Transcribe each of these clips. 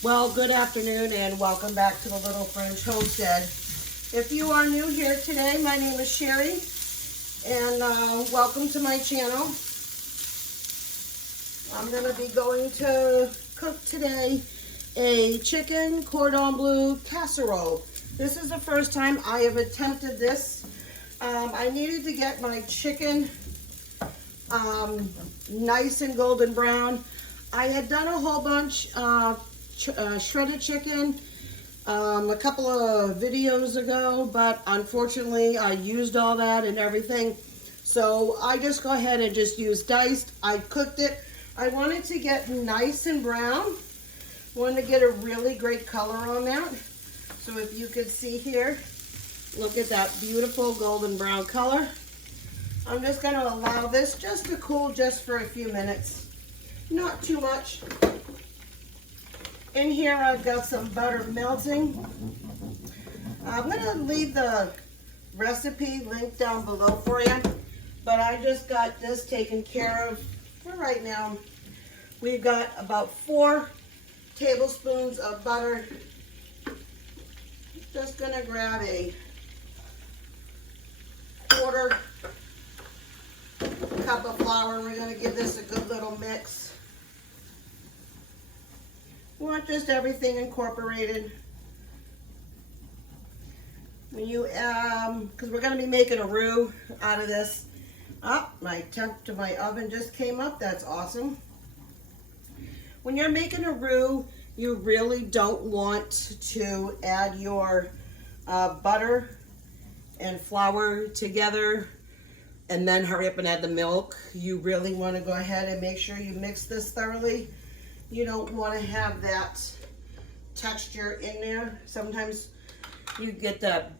Well, good afternoon and welcome back to the Little French Homestead. If you are new here today, my name is Sherry and welcome to my channel. I'm going to be going to cook today a chicken cordon bleu casserole. This is the first time I have attempted this. I needed to get my chicken nice and golden brown. I had done a whole bunch of shredded chicken a couple of videos ago, but unfortunately I used all that and everything, so I just go ahead and just use diced. I cooked it. I wanted to get nice and brown, wanted to get a really great color on that. So if you could see here, look at that beautiful golden brown color. I'm just going to allow this just to cool just for a few minutes, not too much. In here I've got some butter melting. I'm going to leave the recipe linked down below for you, but I just got this taken care of for right now. We've got about 4 tablespoons of butter. Just going to grab a quarter cup of flour. We're going to give this a good little mix. We want just everything incorporated. When you, because we're going to be making a roux out of this. Oh, my temp to my oven just came up. That's awesome. When you're making a roux, you really don't want to add your butter and flour together and then hurry up and add the milk. You really want to go ahead and make sure you mix this thoroughly. You don't want to have that texture in there. Sometimes you get that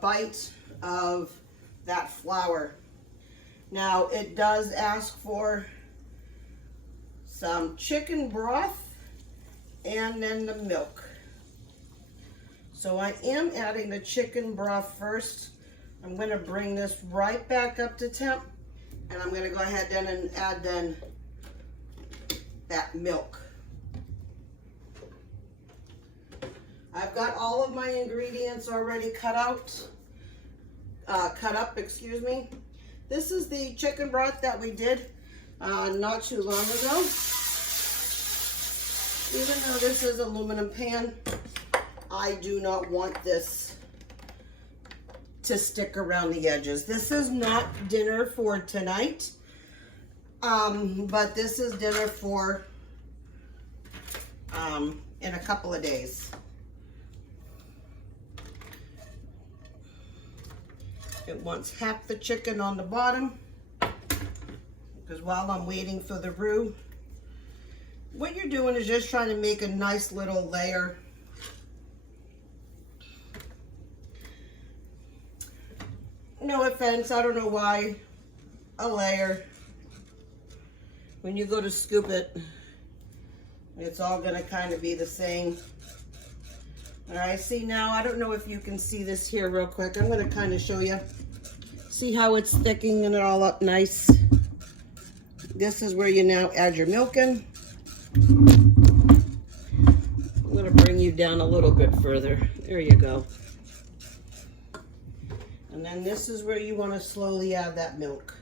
bite of that flour. Now it does ask for some chicken broth and then the milk. So I am adding the chicken broth first. I'm going to bring this right back up to temp, and I'm going to go ahead then and add then that milk. I've got all of my ingredients already cut up, excuse me. This is the chicken broth that we did not too long ago. Even though this is aluminum pan, I do not want this to stick around the edges. This is not dinner for tonight, but this is dinner for in a couple of days. It wants half the chicken on the bottom, because while I'm waiting for the roux, what you're doing is just trying to make a nice little layer. No offense, I don't know why a layer. When you go to scoop it, it's all going to kind of be the same. All right, see now, I don't know if you can see this here real quick. I'm going to kind of show you. See how it's thickening it all up nice? This is where you now add your milk in. I'm going to bring you down a little bit further. There you go. And then this is where you want to slowly add that milk.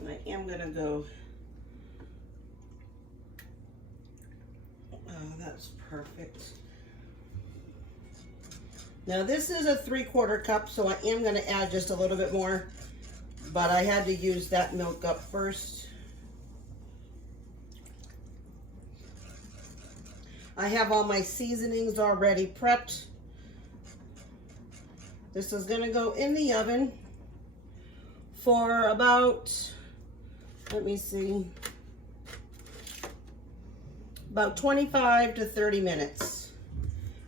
And I am going to go. That's perfect. Now this is a 3/4 cup, so I am going to add just a little bit more, but I had to use that milk up first. I have all my seasonings already prepped. This is going to go in the oven for about, let me see, about 25 to 30 minutes.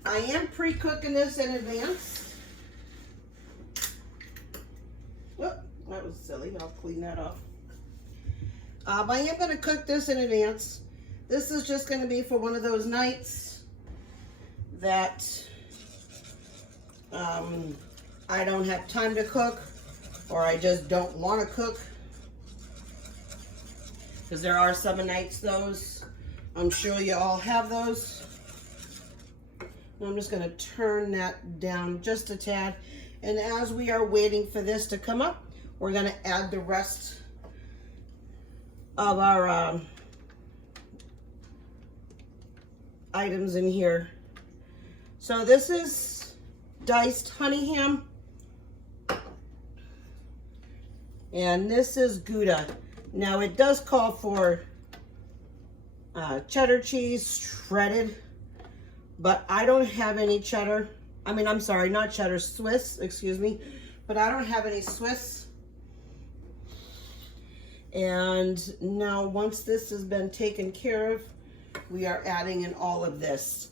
I am pre-cooking this in advance. was silly. I'll clean that up. I am going to cook this in advance. This is just going to be for one of those nights that I don't have time to cook, or I just don't want to cook. Because there are some nights those. I'm sure you all have those. I'm just going to turn that down just a tad. And as we are waiting for this to come up, we're going to add the rest of our items in here. So this is diced honey ham. And this is Gouda. Now it does call for cheddar cheese shredded, but I don't have any cheddar. I mean, I'm sorry, not cheddar, Swiss, excuse me. But I don't have any Swiss. And now once this has been taken care of, we are adding in all of this.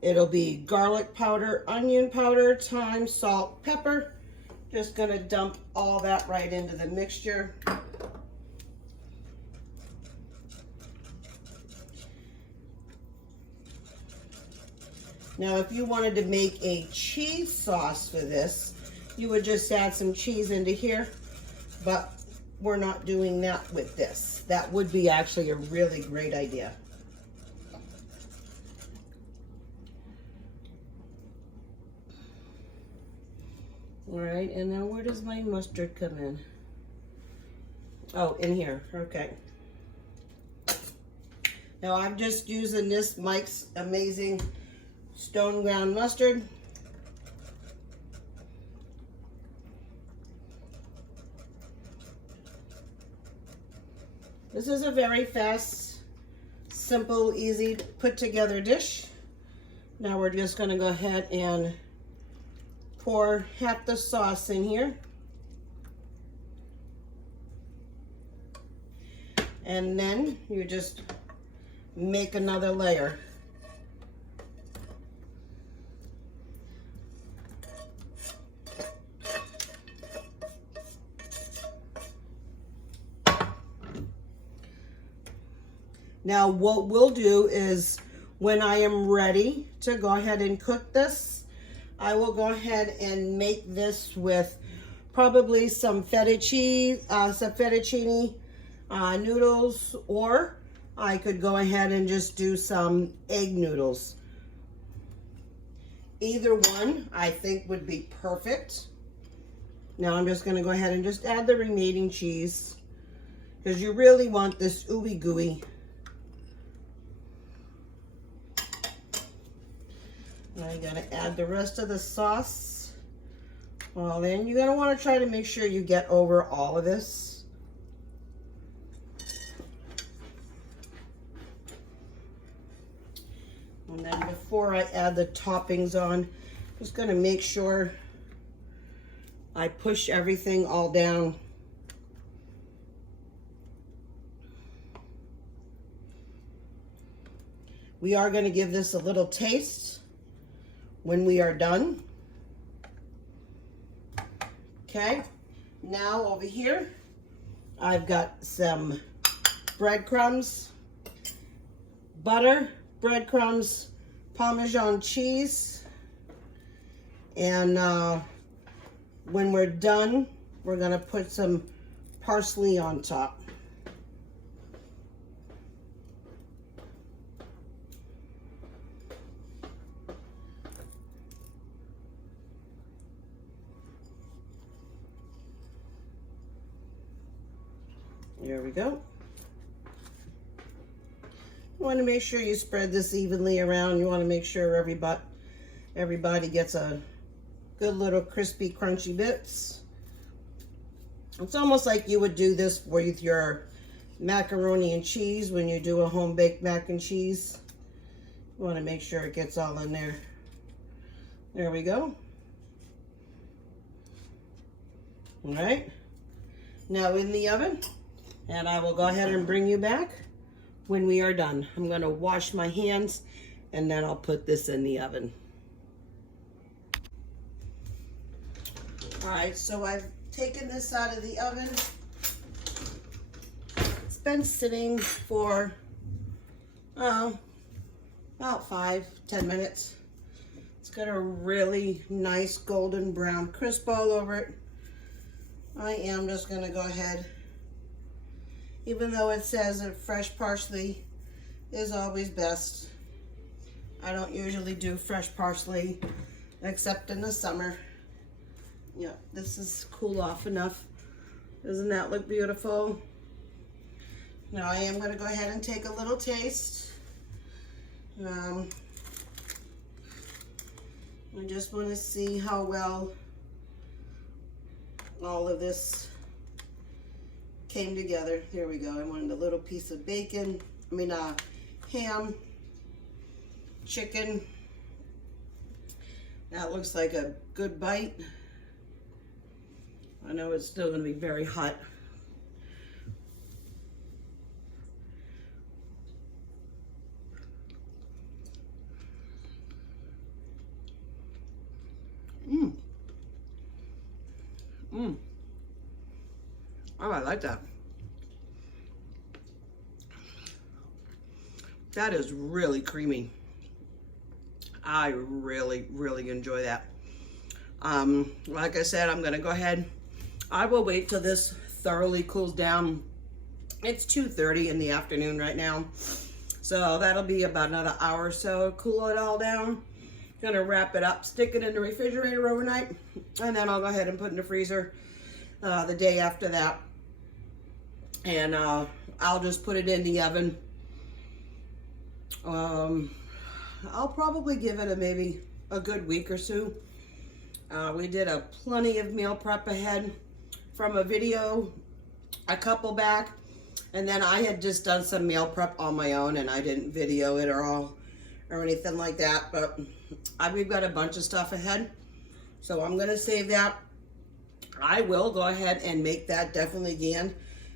It'll be garlic powder, onion powder, thyme, salt, pepper. Just gonna dump all that right into the mixture. Now, if you wanted to make a cheese sauce for this, you would just add some cheese into here, but we're not doing that with this. That would be actually a really great idea. All right, and now where does my mustard come in? Oh, in here, okay. Now I'm just using this Mike's Amazing Stone Ground Mustard. This is a very fast, simple, easy put together dish. Now we're just going to go ahead and pour half the sauce in here. And then you just make another layer. Now what we'll do is, when I am ready to go ahead and cook this, I will go ahead and make this with probably some fettuccine noodles, or I could go ahead and just do some egg noodles. Either one I think would be perfect. Now I'm just going to go ahead and just add the remaining cheese, because you really want this ooey gooey. Now you're going to add the rest of the sauce. Well, then you're going to want to try to make sure you get over all of this. And then before I add the toppings on, just going to make sure I push everything all down. We are going to give this a little taste when we are done. Okay, now over here, I've got some breadcrumbs, butter, breadcrumbs, Parmesan cheese, and when we're done, we're gonna put some parsley on top. There we go. You want to make sure you spread this evenly around. You want to make sure everybody gets a good little crispy, crunchy bits. It's almost like you would do this with your macaroni and cheese when you do a home-baked mac and cheese. You want to make sure it gets all in there. There we go. All right. Now in the oven. And I will go ahead and bring you back when we are done. I'm going to wash my hands, and then I'll put this in the oven. All right, so I've taking this out of the oven. It's been sitting for about 5-10 minutes. It's got a really nice golden brown crisp all over it. I am just gonna go ahead, even though it says that fresh parsley is always best. I don't usually do fresh parsley except in the summer. Yeah, this is cool off enough. Doesn't that look beautiful? Now I am gonna go ahead and take a little taste. I just want to see how well all of this came together. There we go. I wanted a little piece of bacon, ham, chicken. That looks like a good bite. I know it's still going to be very hot. Oh, I like that. That is really creamy. I really, really enjoy that. Like I said, I'm gonna go ahead. I will wait till this thoroughly cools down. It's 2:30 in the afternoon right now. So that'll be about another hour or so, cool it all down. Gonna wrap it up, stick it in the refrigerator overnight, and then I'll go ahead and put it in the freezer the day after that. And I'll just put it in the oven. I'll probably give it maybe a good week or so. We did a plenty of meal prep ahead from a video a couple back, and then I had just done some meal prep on my own, and I didn't video it or anything like that. But we've got a bunch of stuff ahead, so I'm gonna save that. I will go ahead and make that definitely again.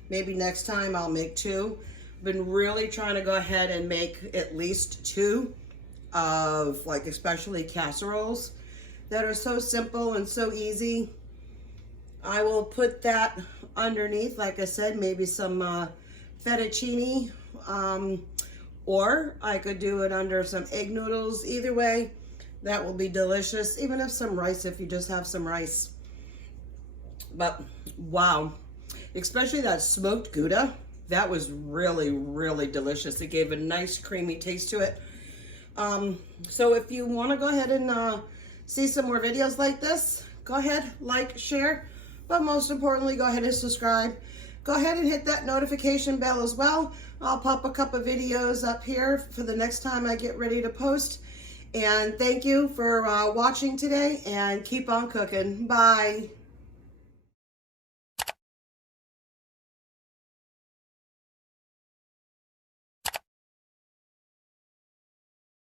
Maybe next time I'll make 2. Been really trying to go ahead and make at least 2 of, like, especially casseroles that are so simple and so easy. I will put that underneath, like I said, maybe some fettuccine, or I could do it under some egg noodles. Either way, that will be delicious. Even if some rice, if you just have some rice. But wow, especially that smoked Gouda, that was really, really delicious. It gave a nice creamy taste to it. So if you want to go ahead and see some more videos like this, go ahead, like, share, but most importantly, go ahead and subscribe. Go ahead and hit that notification bell as well. I'll pop a couple videos up here for the next time I get ready to post. And thank you for watching today, and keep on cooking. Bye.